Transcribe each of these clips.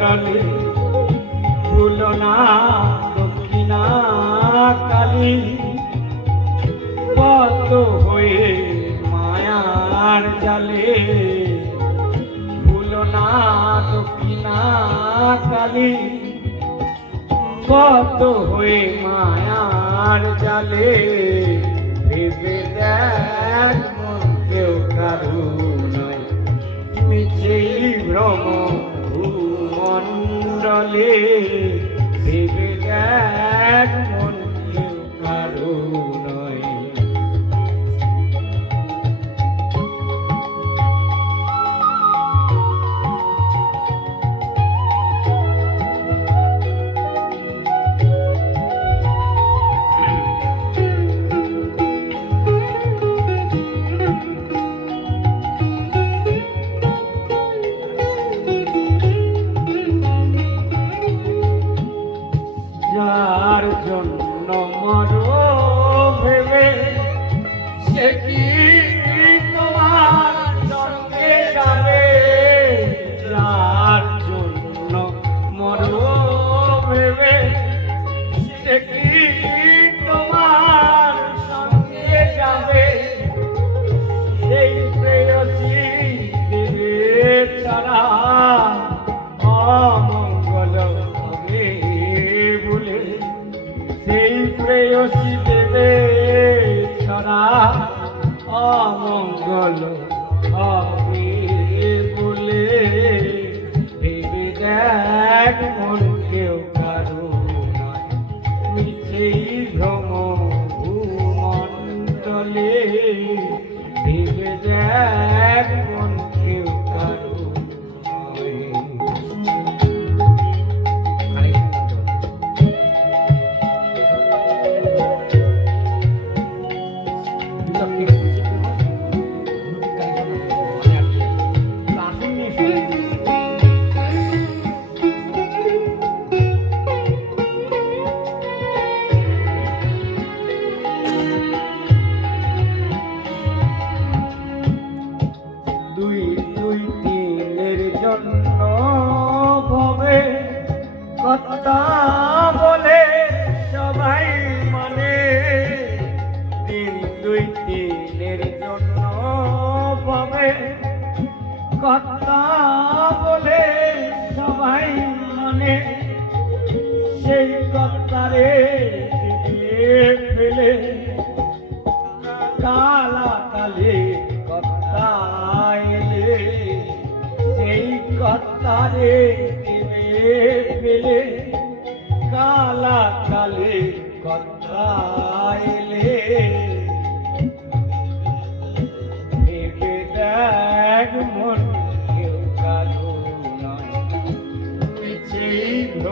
ভূমণ্ডলে ভুলো না দক্ষিণা কালী। কত হয়ে মায়ার জালে, ভুলো না দক্ষিণা কালী। কত হয়ে মায়ার জালে সেই প্রেয়সী দেবে ছাড়া অমঙ্গল হবে বলে ভেবে দেখ মন কেউ কারও মিছেই ভ্রম ভূমণ্ডলে ভেবে দেখ মন কেউ কারও। দুই কথা বলে সবাই মানে সেই কথারে ফেলে। কালা কালে কর্তা এলে, সেই দেবে ফেলে। কালা কালে কর্তা এলে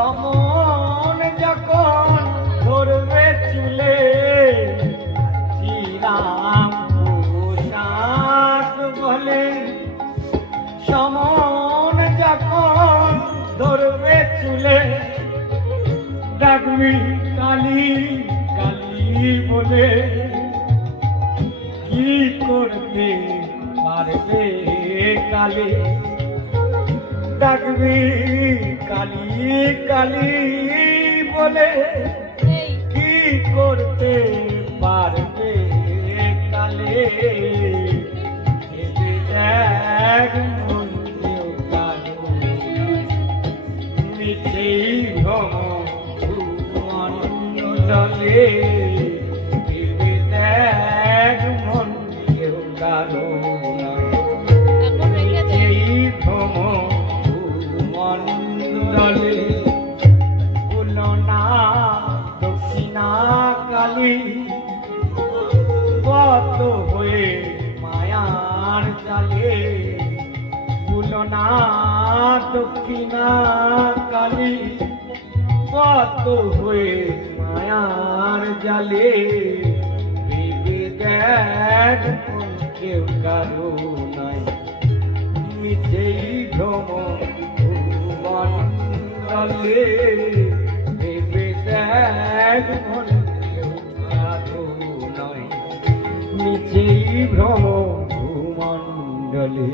সমন যখন ধরবে চুলে, শ্রীরাম প্রসাদ বলে। সমন যখন ধরবে চুলে, ডাকবি কালী কালী বলে। কি করতে পারবে কালে? ডাকবি কালি কালি বলে কি করতে পারবে কালে? ভেবে দেখ মন কেউ কালো। মিছেই ভ্রম ভূমণ্ডলে কিনা কালি কত হয়ে মায়ার জালে ভেবে দেখ কেউ কারও নাই। মিছেই ভ্রম মন্ডলে ভেবে দেখ কেউ কারও নয় মিছেই ভ্রম ভূমণ্ডলে